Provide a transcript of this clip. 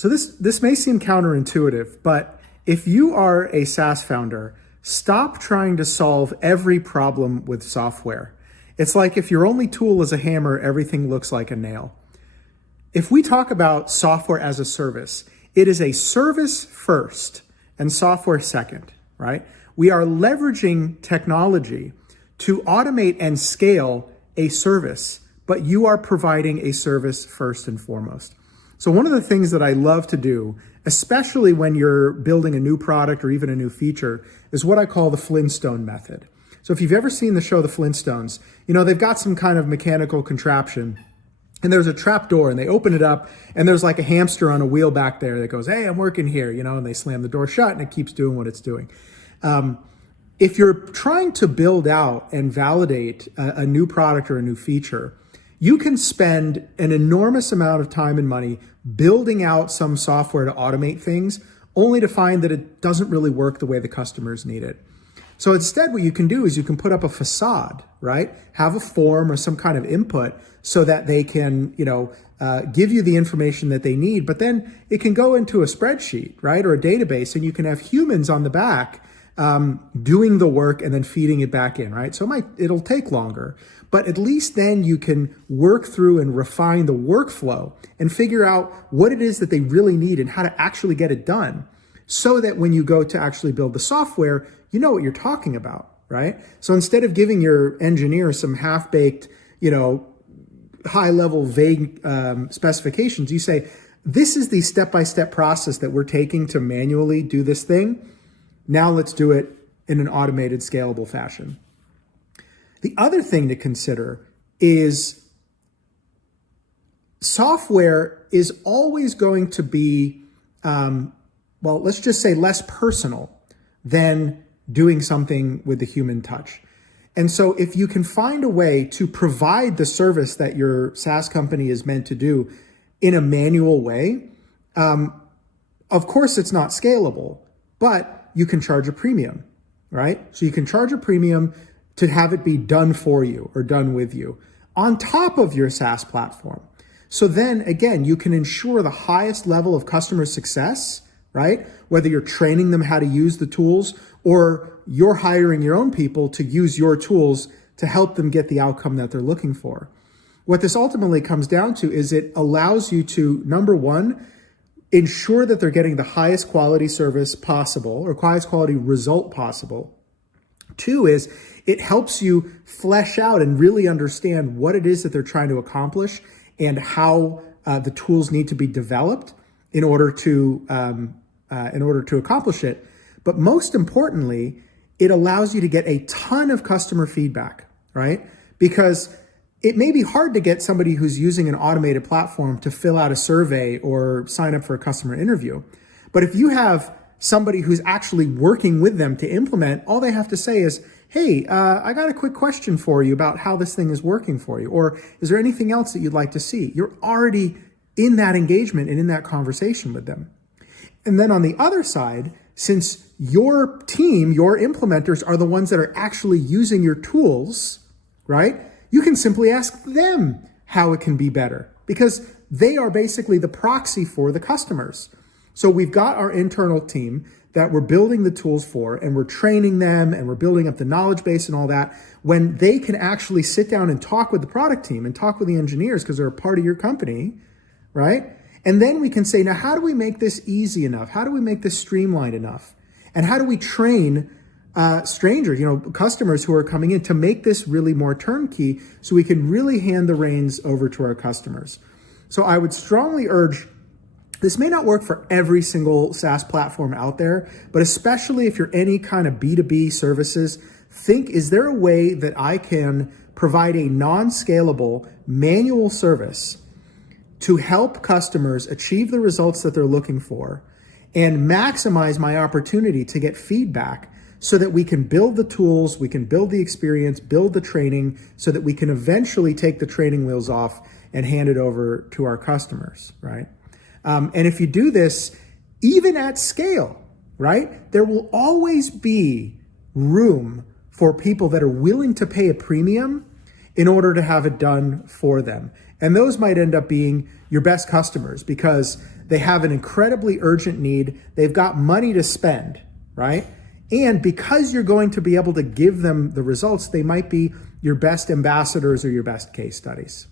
So this may seem counterintuitive, but if you are a SaaS founder, stop trying to solve every problem with software. It's like if your only tool is a hammer, everything looks like a nail. If we talk about software as a service, it is a service first and software second, right? We are leveraging technology to automate and scale a service, but you are providing a service first and foremost. So one of the things that I love to do, especially when you're building a new product or even a new feature, is what I call the Flintstone method. So if you've ever seen the show The Flintstones, they've got some kind of mechanical contraption and there's a trap door and they open it up and there's like a hamster on a wheel back there that goes, "Hey, I'm working here," and they slam the door shut and it keeps doing what it's doing. If you're trying to build out and validate a new product or a new feature, you can spend an enormous amount of time and money building out some software to automate things, only to find that it doesn't really work the way the customers need it. So instead, what you can do is you can put up a facade, right? Have a form or some kind of input so that they can, give you the information that they need, but then it can go into a spreadsheet, right? Or a database, and you can have humans on the back doing the work and then feeding it back in, right? So it'll take longer, but at least then you can work through and refine the workflow and figure out what it is that they really need and how to actually get it done, so that when you go to actually build the software, you know what you're talking about, right? So instead of giving your engineer some half-baked, high-level vague specifications, you say, this is the step-by-step process that we're taking to manually do this thing. Now let's do it in an automated, scalable fashion. The other thing to consider is software is always going to be, let's just say less personal than doing something with the human touch. And so if you can find a way to provide the service that your SaaS company is meant to do in a manual way, of course it's not scalable, but you can charge a premium, right? So you can charge a premium to have it be done for you or done with you on top of your SaaS platform. So then again, you can ensure the highest level of customer success, right? Whether you're training them how to use the tools or you're hiring your own people to use your tools to help them get the outcome that they're looking for. What this ultimately comes down to is it allows you to, number one, ensure that they're getting the highest quality service possible or highest quality result possible. Two is it helps you flesh out and really understand what it is that they're trying to accomplish and how the tools need to be developed in order to accomplish it. But most importantly, it allows you to get a ton of customer feedback, right? Because it may be hard to get somebody who's using an automated platform to fill out a survey or sign up for a customer interview. But if you have somebody who's actually working with them to implement, all they have to say is, "Hey, I got a quick question for you about how this thing is working for you." Or, "Is there anything else that you'd like to see?" You're already in that engagement and in that conversation with them. And then on the other side, since your team, your implementers are the ones that are actually using your tools, right? You can simply ask them how it can be better because they are basically the proxy for the customers. So we've got our internal team that we're building the tools for, and we're training them and we're building up the knowledge base and all that, when they can actually sit down and talk with the product team and talk with the engineers because they're a part of your company, right? And then we can say, now, how do we make this easy enough? How do we make this streamlined enough? And how do we train strangers, customers who are coming in to make this really more turnkey so we can really hand the reins over to our customers? So I would strongly urge, this may not work for every single SaaS platform out there, but especially if you're any kind of B2B services, think, is there a way that I can provide a non-scalable manual service to help customers achieve the results that they're looking for and maximize my opportunity to get feedback so that we can build the tools, we can build the experience, build the training, so that we can eventually take the training wheels off and hand it over to our customers, right? And if you do this, even at scale, right, there will always be room for people that are willing to pay a premium in order to have it done for them. And those might end up being your best customers because they have an incredibly urgent need. They've got money to spend, right? And because you're going to be able to give them the results, they might be your best ambassadors or your best case studies.